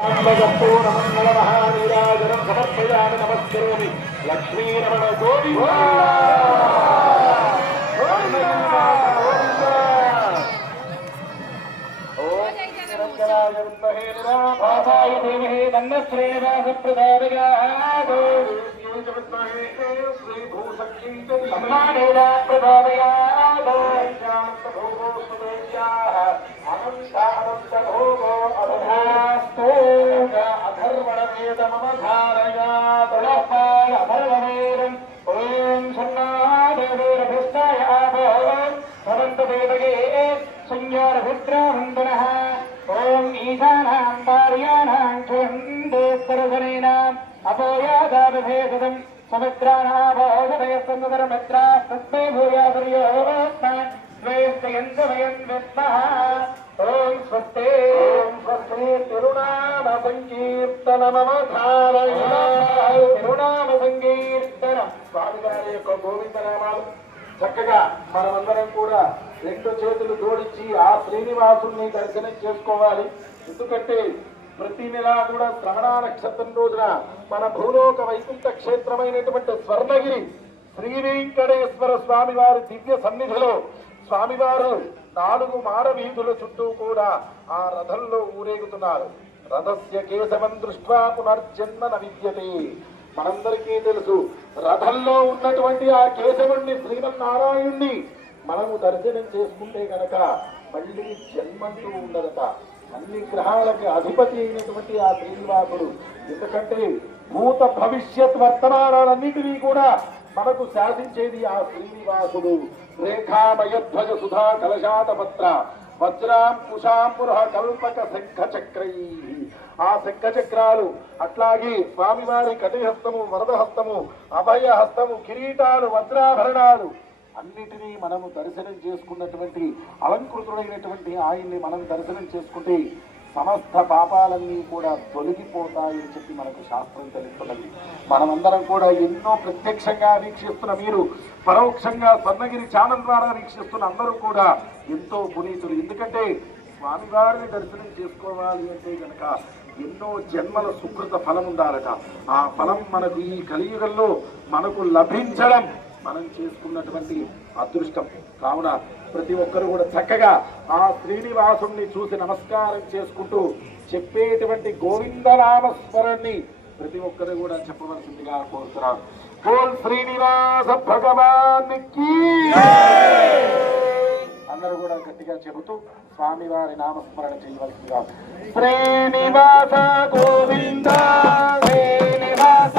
మంగళమహానీరాజనం సమర్పయామి నమస్కరోమి లక్ష్మీరమణ గోవింద పాపాయ దేవహే తన్న శ్రీనివాస ప్రదారయాదో అధర్వణ వేద మమ ధారయాదళపాల అధర్వవేదం ఓం సన్నాదేవేరభిష్టాయాభో భవంత దేవగే సంయోరభిద్రావందనః ఓం ఈశానాం పార్యాణాం క్షయందేశ్వరజనైనాం అపోయాదాభిభేదం సముద్రానాభోషభయస్సంగరమిత్రా తస్మై భూయాదుర్యోత్మ విద్మః ఓం స్వస్తే. శ్రీ తిరునామ సంకీర్తనమవధారయ తిరునామ సంకీర్తన. స్వామి గారి యొక్క గోవిందనామాలు. చక్కగా మనమందరం కూడా రెండు చేతులు జోడించి ఆ శ్రీనివాసుని దర్శనం చేసుకోవాలి. ఎందుకంటే ప్రతి నెలా కూడా శ్రవణ నక్షత్రం రోజున మన భూలోక వైకుంఠ క్షేత్రమైనటువంటి స్వర్ణగిరి శ్రీ వెంకటేశ్వర స్వామి వారి దివ్య సన్నిధిలో స్వామివారు నాలుగు మార వీధుల చుట్టూ కూడా ఆ రథంలో ఊరేగుతున్నారు. రథస్య కేశవం దృష్ట్యా పునర్జన్మ విద్యతే. మనందరికీ తెలుసు రథంలో ఉన్నటువంటి ఆ కేశవుణ్ణి శ్రీమన్నారాయణ్ణి మనము దర్శనం చేసుకుంటే గనక మళ్ళీ జన్మంటూ ఉండదట. అన్ని గ్రహాలకి అధిపతి అయినటువంటి ఆ శ్రీనివాసుడు. ఎందుకంటే భూత భవిష్యత్ వర్తమానాలన్నింటినీ కూడా మనకు శాసించేది ఆ శ్రీనివాసుడు. రేఖామయధ్వజ సుధా కలశాత పత్ర వజ్రాం కల్పక శంఖ చక్రై ఆ శంఖ చక్రాలు అట్లాగే స్వామివారి కటిహస్తము వరదహస్తము అభయహస్తము కిరీటాలు వజ్రాభరణాలు అన్నిటినీ మనము దర్శనం చేసుకున్నటువంటి అలంకృతుడైనటువంటి ఆయన్ని మనం దర్శనం చేసుకుంటే సమస్త పాపాలన్నీ కూడా తొలగిపోతాయని చెప్పి మనకు శాస్త్రం తెలుస్తున్నది. మనమందరం కూడా ఎన్నో ప్రత్యక్షంగా వీక్షిస్తున్న మీరు పరోక్షంగా స్వర్ణగిరి ఛానల్ ద్వారా వీక్షిస్తున్న అందరూ కూడా ఎంతో పునీతులు. ఎందుకంటే స్వామివారిని దర్శనం చేసుకోవాలి అంటే కనుక ఎన్నో జన్మల సుకృత ఫలం ఉండాలట. ఆ ఫలం మనకు ఈ కలియుగంలో మనకు లభించడం. మనం చేసుకున్నటువంటి అదృష్టం. కావున ప్రతి ఒక్కరు కూడా చక్కగా ఆ శ్రీనివాసుణ్ణి చూసి నమస్కారం చేసుకుంటూ చెప్పేటువంటి గోవిందనామస్మరణి ప్రతి ఒక్కరు కూడా చెప్పవలసిందిగా కోరుతున్నారు కోల్ శ్రీనివాస భగవానికి అందరూ కూడా గట్టిగా చెబుతూ స్వామివారి నామస్మరణ చేయవలసిందిగా. శ్రీనివాస గోవింద శ్రీనివాస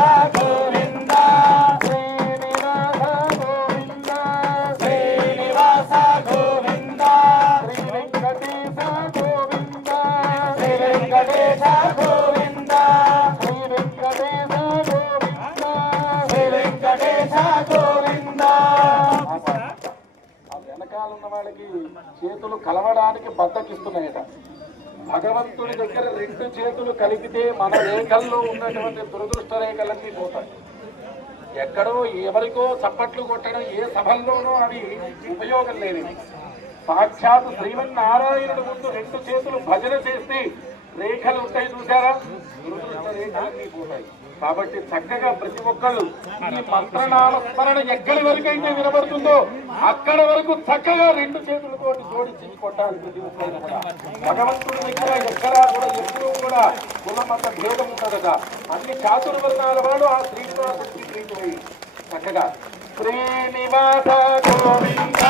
వాళ్ళకి చేతులు కలవడానికి బద్దకిస్తున్నాయట భగవంతుడి దగ్గర రెండు చేతులు కలిపితే మన రేఖల్లో ఉన్నటువంటి దురదృష్ట రేఖలన్నీ పోతాయి. ఎక్కడో ఎవరికో చప్పట్లు కొట్టడం ఏ సభల్లోనూ అవి ఉపయోగం లేనివి. సాక్షాత్ శ్రీమన్నారాయణుడు ముందు రెండు చేతులు భజన చేస్తే రేఖలు ఉంటాయి చూసారా కాబట్టి చక్కగా ప్రతి ఒక్కళ్ళు ఈ మంత్రనామ స్మరణ ఎక్కడి వరకైతే వినబడుతుందో అక్కడ వరకు చక్కగా రెండు చేతులతో జోడించి కొట్టాలి ప్రతి ఒక్కరు కూడా. భగవంతుడి దగ్గర ఎక్కడా కూడా ఎప్పుడూ కూడా కులమత భేదం ఉండదట. అన్ని చాతుర్వర్ణాల వాడు ఆ శ్రీనివాసుడికి ప్రీతిపోయి చక్కగా. శ్రీనివాస గోవింద.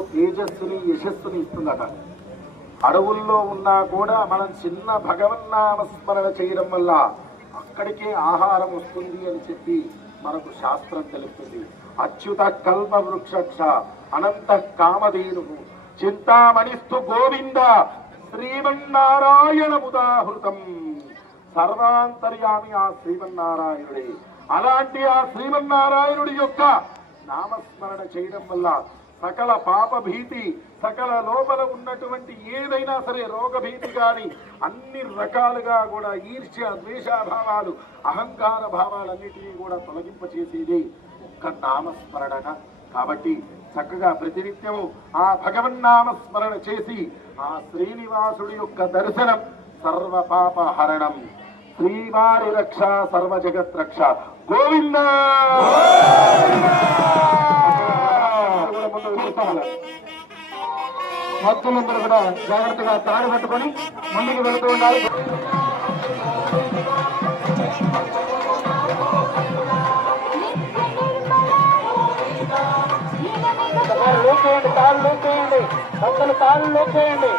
తేజస్సుని యశస్సుని ఇస్తుందట. అడవుల్లో ఉన్నా కూడా మనం చిన్న భగవన్నామస్మరణ చేయడం వల్ల అక్కడికే ఆహారం వస్తుంది అని చెప్పి మనకు శాస్త్రం తెలుపుతుంది. అచ్యుత కల్ప వృక్షక్ష అనంత కామధేను చింతామణిస్తు గోవింద శ్రీమన్నారాయణ ఉదాహృతం సర్వాంతర్యామి ఆ శ్రీమన్నారాయణుడే. అలాంటి ఆ శ్రీమన్నారాయణుడి యొక్క నామస్మరణ చేయడం వల్ల సకల పాప భీతి సకల లోపల ఉన్నటువంటి ఏదైనా సరే రోగభీతి కానీ అన్ని రకాలుగా కూడా ఈర్ష్య ద్వేషాభావాలు అహంకార భావాలన్నిటినీ కూడా తొలగింపచేసేది ఒక్క నామస్మరణ కాబట్టి చక్కగా ప్రతినిత్యము ఆ భగవన్నామస్మరణ చేసి ఆ శ్రీనివాసుడి యొక్క దర్శనం సర్వ పాప హరణం శ్రీవారి రక్ష సర్వ జగత్ రక్ష. గోవింద! భక్తులందరూ కూడా జాగ్రత్తగా తాడు పట్టుకొని ముందుకు వెళుతూ ఉండాలి. లోకేయండి తాళ్ళు లోకేయండి. భక్తులు తాళ్ళు లోకేయండి.